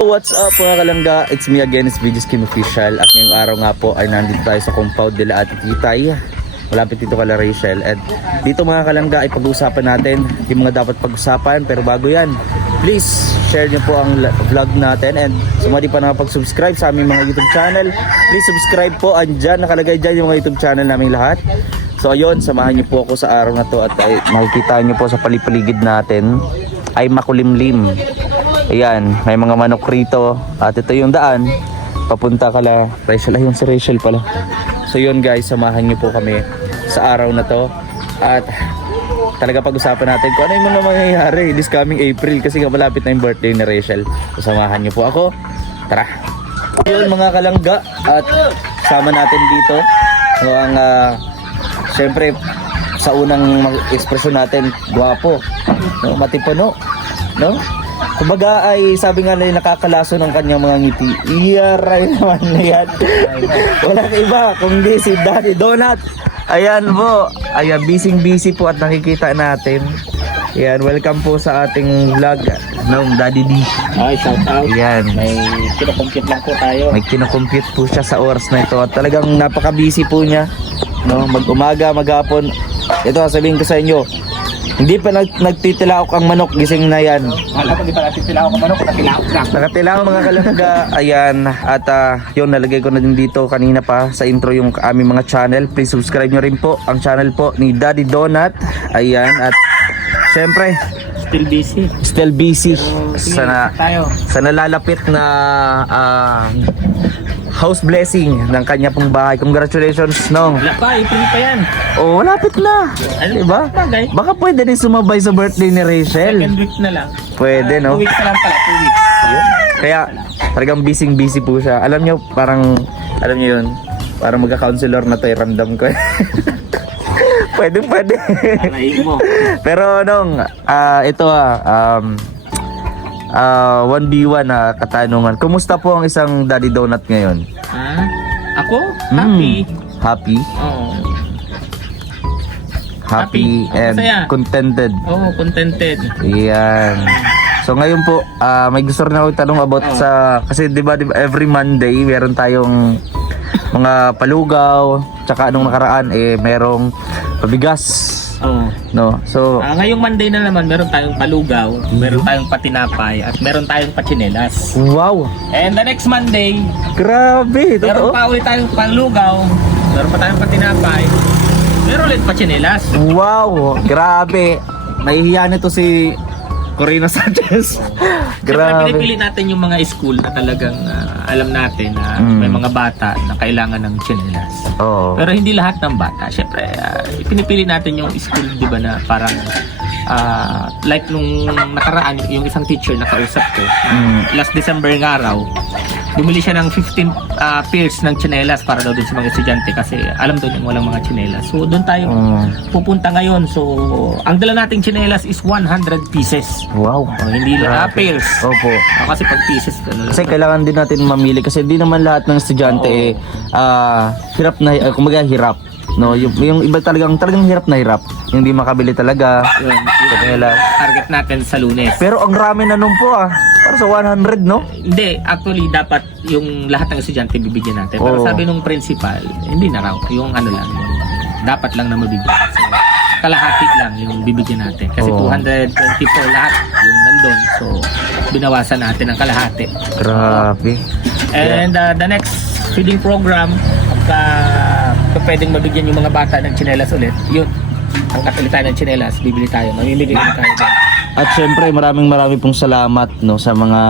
What's up mga kalangga? It's me again, it's Videos Kim Official. At ngayong araw nga po ay nandito tayo sa compound nila Ate Titay, malapit dito kala Rachel. And dito mga kalangga ay pag-uusapan natin yung mga dapat pag-usapan. Pero bago yan, please share nyo po ang vlog natin. And sa mga di pa nakapag-subscribe sa aming mga YouTube channel, please subscribe po. Andyan, nakalagay dyan yung mga YouTube channel namin lahat. So ayun, samahan nyo po ako sa araw na to. At ay, makikita nyo po sa palipaligid natin ay makulimlim. Ayan, may mga manok rito. At ito yung daan papunta kala Rachel. Ayun si Rachel pala. So yun guys, samahan nyo po kami sa araw na to. At talaga pag-usapan natin kung ano yung mga mangyayari this coming April. Kasi nga malapit na yung birthday ni Rachel. So samahan nyo po ako. Tara! Yun mga kalangga. At sama natin dito. So ang syempre sa unang ekspresyon natin, guwapo, no? Matipuno, no? Kumbaga ay sabi nga nila nakakalaso ng kanyang mga ngiti. Iyaray naman na yan. Walang iba kundi si Daddy Donut. Ayan po. Ayan, busy po at nakikita natin. Ayan, welcome po sa ating vlog ng Daddy D. Ay, shout out. Ayan. May kinocompute lang po tayo. May kinocompute po siya sa oras na ito. At talagang napaka-busy po niya. No? Mag-umaga, maghapon. Ito sabihin ko sa inyo. Hindi pa nagtitilaok ang manok, gising na yan. Wala pa, di pa nagtitilaok ang manok, nakatilaok na. Nakatilaok mga kalangga. Ayan. At yun, nalagay ko na din dito kanina pa sa intro yung aming mga channel. Please subscribe nyo rin po ang channel po ni Daddy Donut. Ayan. At syempre, Still busy. Sa nalalapit na house blessing ng kanya pong bahay. Congratulations, Nong. Wala pa, April pa yan. Oh, malapit na. Diba? Bagay. Baka pwede din sumabay sa birthday ni Rachel. Second week na lang. Pwede, no? 2 weeks na lang pala, 2 weeks. Kaya talagang busy po siya. Alam nyo, alam nyo yun, parang magka-counselor na to, ramdam ko. Pwede. Alayin mo. Pero Nong, ito 1v1 na katanungan. Kumusta po ang isang Daddy Donut ngayon? Ako? Happy. Happy? Oo. Happy and Masaya. contented. Oo, contented. Yan. So ngayon po, may gusto rin ako itanong about sa, kasi di ba every Monday meron tayong mga palugaw, tsaka anong nakaraan merong pabigas. Oo. No? So, Ngayong Monday na naman, meron tayong palugaw, meron tayong patinapay, at meron tayong pachinelas. wow! And the next Monday, Grabe! meron Totoo? pa ulit tayong palugaw, meron pa tayong patinapay, meron ulit pachinelas. Wow! Grabe! Nahihiya nito si Corina Sanchez. Siyempre, Grabe. pinipili natin yung mga school na talagang alam natin na may mga bata na kailangan ng chinelas. Oo. Pero hindi lahat ng bata. Siyempre, pinipili natin yung school, di ba, na parang like nung nakaraan, yung isang teacher na kausap ko, last December nga raw, bumili siya ng 15 pairs ng chinelas para daw dun sa mga estudyante kasi alam doon yung walang mga chinelas. So doon tayo pupunta ngayon. So ang dala nating chinelas is 100 pieces. Wow. Hindi lang Grabe. pairs. Opo. Kasi pag pieces Kasi kailangan din natin mamili kasi hindi naman lahat ng estudyante hirap na kumbaga hirap, no? Yung iba talagang hirap na hirap, yung hindi makabili talaga. yun target natin sa Lunes. Pero ang rami na nun po para sa 100, no? Hindi, actually dapat yung lahat ng estudyante bibigyan natin. Pero Oo. sabi nung principal, hindi na raw. Yung ano lang, yung dapat lang na mabigyan. So, kalahati lang yung bibigyan natin. Kasi Oo. 224 lahat yung nandun. So, binawasan natin ang kalahati. Grabe. And the next feeding program, pagka pwedeng mabigyan yung mga bata ng tsinelas ulit, yun. Ang kapilitan ng tsinelas, bibili tayo. Mamimigay na tayo doon. At syempre maraming pong salamat, no, sa mga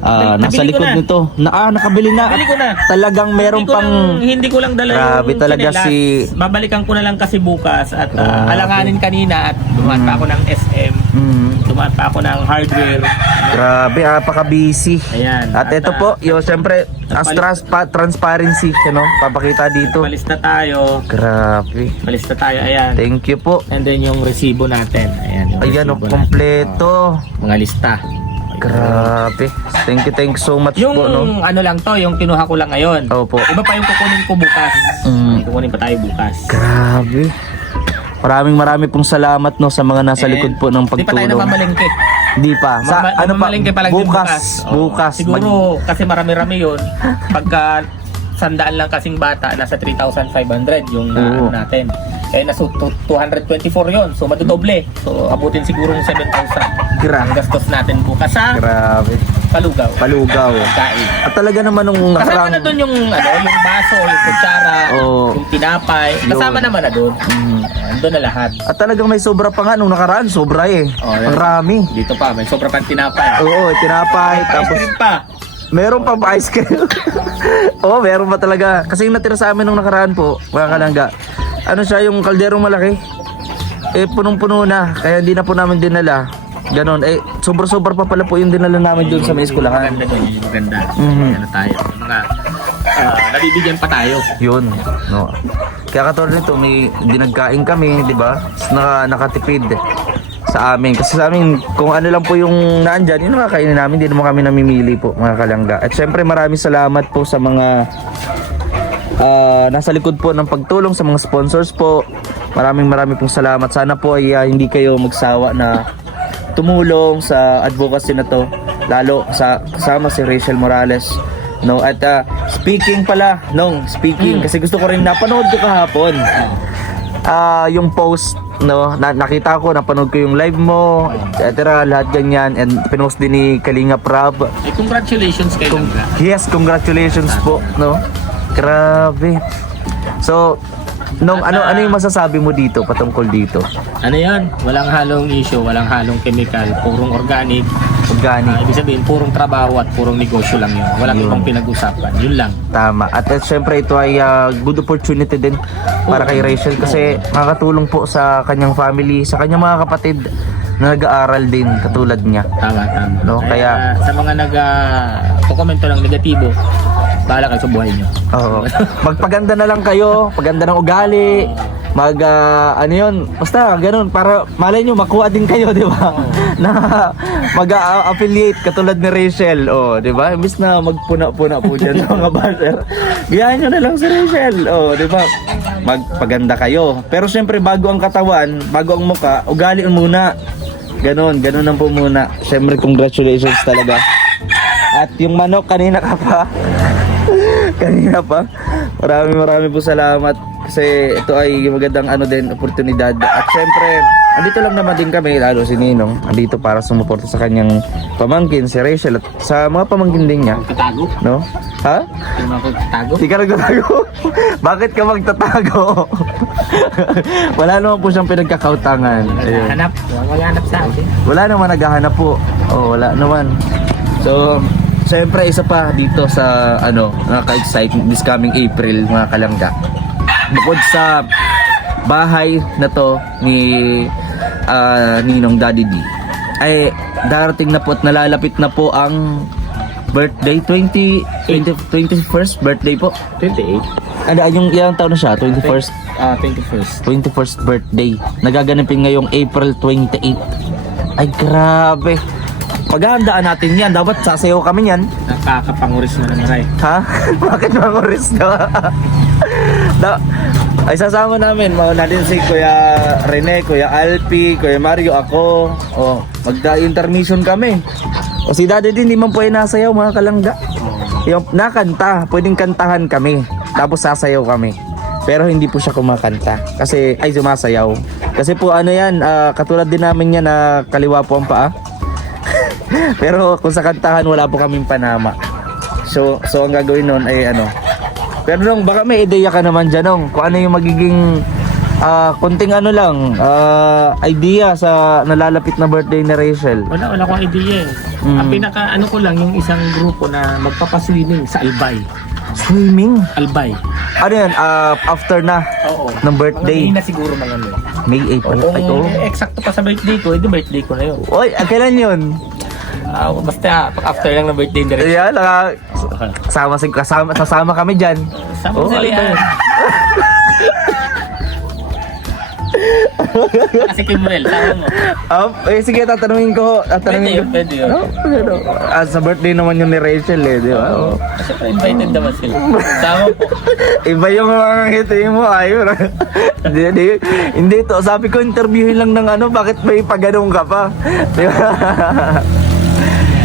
nasa Nabili ko likod na. nito. Nakabili na. Nabili ko na. Talagang meron Hindi ko lang dala Grabe yung talaga tsinelas. Babalikan ko na lang kasi bukas at alanganin kanina at dumaan pa ako ng SM, dumaan pa ako ng hardware. Grabe, apaka-busy. Ayan. At ito po, yung syempre as transparency, no, papakita dito. Palista tayo. Grabe. Palista tayo, ayan. Thank you po. And then yung resibo natin. Ayan, yung Ayan, resibo kompleto. natin. Mga lista. Grabe. Thank you so much Yung po, no. ano lang to, yung kinuha ko lang ngayon. Opo. Iba pa yung kukunin ko bukas. Kukunin pa tayo bukas. Grabe. Marami pong salamat, no, sa mga nasa likod po ng Di pa tayo pagtulong. namamalengke. Hindi pa. Sa ano pa? Mamalengke pa lang din Bukas. Oo. Bukas. Siguro, kasi marami-rami yun. Pagka 100 lang kasing bata, nasa 3,500 yung Oo. ano natin. Eh, nasa 224 yon. So, madodoble. So, abutin siguro ng 7,000. Ang gastos natin bukas sa Grabe. Palugaw. Palugaw. Kain. At talaga naman nung Kasama nakarang... na doon yung yung baso, yung kutsara, Oo. yung tinapay. Kasama Yun. naman na doon. Mm. Doon na lahat. At talagang may sobra pa nga nung nakaraan. Sobra eh. Oh, yan. Ang rami. Dito pa, may sobra pang tinapay. Oo, tinapay. Ice Tapos cream pa. meron pa ice cream. Oo, meron pa talaga. Kasi yung natira sa amin nung nakaraan po, mga kalangga, ano siya, yung kalderong malaki. Eh, punong-puno na. Kaya hindi na po namin dinala. Ganon. Eh, sobra-sobra pa pala po yung dinala namin doon sa may eskwelahan. Maganda yun, yung maganda. Mhm. Ano tayo, mga nabibigyan pa tayo. Yun, no. Kaya katulad nito, may dinagkain kami, di ba? Nakatipid sa amin. Kasi sa amin, kung ano lang po yung naandyan, yun nakakainin namin. Hindi naman kami namimili po, mga kalangga. At syempre, maraming salamat po sa mga nasa likod po ng pagtulong sa mga sponsors po. Maraming pong salamat. Sana po ay hindi kayo magsawa na tumulong sa advocacy na to, lalo sa kasama si Rachel Morales, no. At speaking kasi gusto ko rin, napanood ko kahapon yung post, no, nakita ko, napanood ko yung live mo, etc. lahat ganyan, and pinost din ni Kalinga Prab. Eh, congratulations kayo. Yes, congratulations po, no. Grabe. So, ano yung masasabi mo dito patungkol dito? Ano yan? Walang halong issue, walang halong chemical, purong organic. Organic. Ibig sabihin, purong trabaho at purong negosyo lang yun. Walang Yun. ibang pinag-usapan. Yun lang. Tama. At syempre ito ay good opportunity din para kay Rachel kasi makakatulong po sa kanyang family, sa kanyang mga kapatid na nag-aaral din katulad niya. Tama. No, kaya sa mga nag-komento ng negatibo, bahala kayo sa buhay nyo. oo. Magpaganda na lang kayo, paganda ng ugali, ano yun, basta ganun, para malay nyo makuha din kayo, di ba? Na mag-affiliate katulad ni Rachel, di ba? Imbis na magpuna-puna po dyan ng mga basher, gayahin nyo na lang si Rachel, di ba? Magpaganda kayo. Pero syempre bago ang katawan, bago ang muka, ugali muna. Ganun lang po muna. Syempre congratulations talaga. At yung manok kanina pa. Marami po salamat kasi ito ay magandang oportunidad. At syempre, andito lang naman din kami, lalo si Ninong, andito para sumuporta sa kanyang pamangkin, si Rachel, at sa mga pamangkin din niya. Magtatago? No? Ha? Hindi mo ako magtatago? Hindi ka nagtatago? Bakit ka magtatago? Wala naman po siyang pinagkakautangan. Ayun. Maghanap sa akin. Wala naman naghahanap po. Wala naman. So, siyempre isa pa dito sa nakaka-excite this coming April, mga kalangga. Bukod sa bahay na to ni Ninong Daddy D, ay darating na po at nalalapit na po ang birthday, 21st birthday po. 28? Yung ilang taon na siya? 21st? 21st. 21st birthday. Nagaganapin ngayong April 28. Ay grabe. Paghahandaan natin yan. Dapat sasayaw kami yan. Nakakapanguris na naman, Ray. Ha? Bakit manguris na? Ay sasama namin. Mauna din si Kuya Rene, Kuya Alpi, Kuya Mario, ako. Magda-intermission kami. O si Daddy din, hindi man po ay nasayaw, mga kalangga. Yung nakanta, pwedeng kantahan kami. Tapos sasayaw kami. Pero hindi po siya kumakanta. Kasi, sumasayaw. Kasi po yan, katulad din namin yan na kaliwa po ang paa. Pero kung sa kantahan, wala po kaming panama. So ang gagawin nun ay Pero nung baka may ideya ka naman dyan, nung kung ano yung magiging kunting idea sa nalalapit na birthday ni Rachel. Wala akong idea eh. Ang pinaka ko lang yung isang grupo na magpapaswimming sa Albay. Swimming? Albay. Ano yan? After na Oo. ng birthday? Mga May na siguro mga May, April. Kung eksakto pa sa birthday ko, edi birthday ko na yun. Oy, kailan yun? Basta after lang ng birthday na rin. Ayan, sasama kami dyan. Sama sa lian. Kasi Kimwell, tama mo. Sige, tatanungin ko. Pwede yun. Sa birthday naman yun ni Rachel eh, di ba? Oh. Siyempre, invited naman sila. Tama po. Iba yung mga ngiti mo, ayun. Hindi to. Sabi ko, interviewin lang ng ano, bakit may paganong ka pa? Di ba?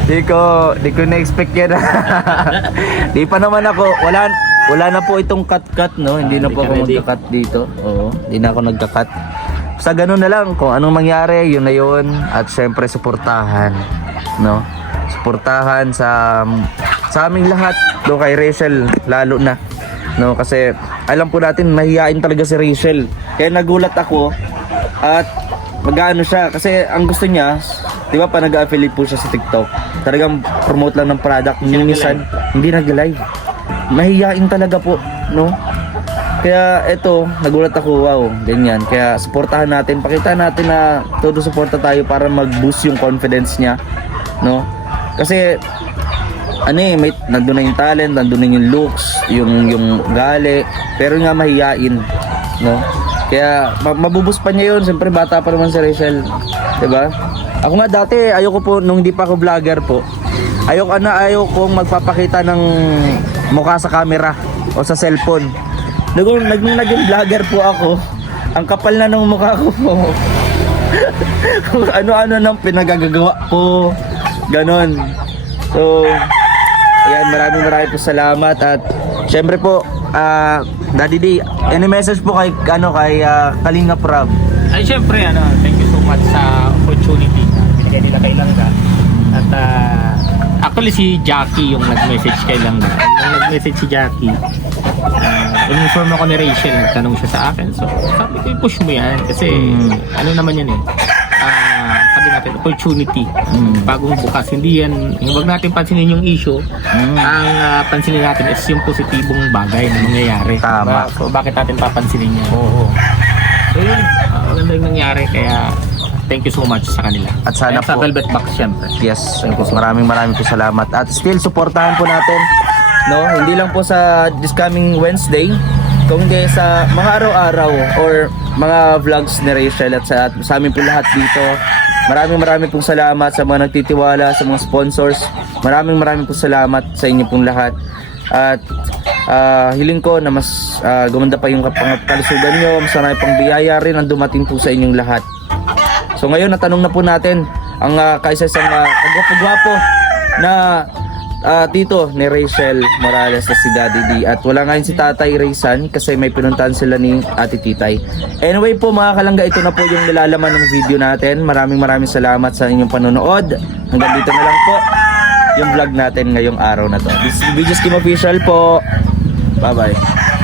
Di ko na-expect yan. Di pa naman ako, wala na po itong cut-cut, no? Hindi na po ako magka-cut dito. Oo, hindi na ako nagka-cut. Sa ganun na lang, kung anong mangyari, yun na yun. At syempre, suportahan, no? Suportahan sa aming lahat, do kay Rachel, lalo na. No, kasi alam po natin, mahihain talaga si Rachel. Kaya nagulat ako at mag-ano siya. Kasi ang gusto niya, di ba pa nag-affiliate po siya sa TikTok, talagang promote lang ng product. Minsan, hindi nag-live. Mahihain talaga po, no? Kaya eto, nagulat ako, wow, ganyan. Kaya suportahan natin, pakita natin na todo suporta tayo para mag-boost yung confidence niya, no? Kasi may nandun na yung talent, nandun na yung looks, yung gali, pero nga mahihain, no? Kaya mabubus pa niya yun. Siyempre bata pa naman si Rachel, 'di ba? Ako nga dati, ayoko po nung hindi pa ako vlogger po. Ayoko magpapakita ng mukha sa camera o sa cellphone. Nung naging vlogger po ako, ang kapal na ng mukha ko po. Kung ano-ano nang pinagagagawa po. Ganon. So, ayan, maraming po salamat. At syempre po, Daddy D, any message po kay Kalinga Prab? Ay, syempre, thank you so much sa opportunity na binigay nila kay Langga. At actually si Jackie yung nag-message kay Langga. Nung nag-message si Jackie, in-inform ako ni Rachel, nagtanong siya sa akin. So, sabi ko, push mo yan. Kasi, ano naman yan sabi natin, opportunity. Bagong bukas. Hindi yan, huwag natin pansinin yung issue. Ang pansinin natin is yung positibong bagay na mangyayari. Tama. So, bakit natin papansinin yan? Oo. So, yun. Maganda yung nangyari. Kaya, thank you so much sa kanila. At sana sa po, Velvet Box, syempre. yes, maraming po salamat. At still, suportahan po natin, no? Hindi lang po sa this coming Wednesday, kung hindi sa mga araw-araw or mga vlogs ni Rachel at sa amin po lahat dito. Maraming pong salamat sa mga nagtitiwala, sa mga sponsors. Maraming pong salamat sa inyo pong lahat. At hiling ko na mas gumanda pa yung kalusugan nyo, mas marami pang biyaya rin ang dumating po sa inyong lahat. So ngayon, natanong na po natin ang kaisa-isang kagwapo-gwapo na tito ni Rachel Morales na si Daddy D. At wala ngayon si Tatay Raysan kasi may pinuntahan sila ni Ate Titay. Anyway po mga kalangga, ito na po yung nilalaman ng video natin. Maraming salamat sa inyong panonood. Hanggang dito na lang po yung vlog natin ngayong araw na to. This is Video Scheme Official po. Bye bye.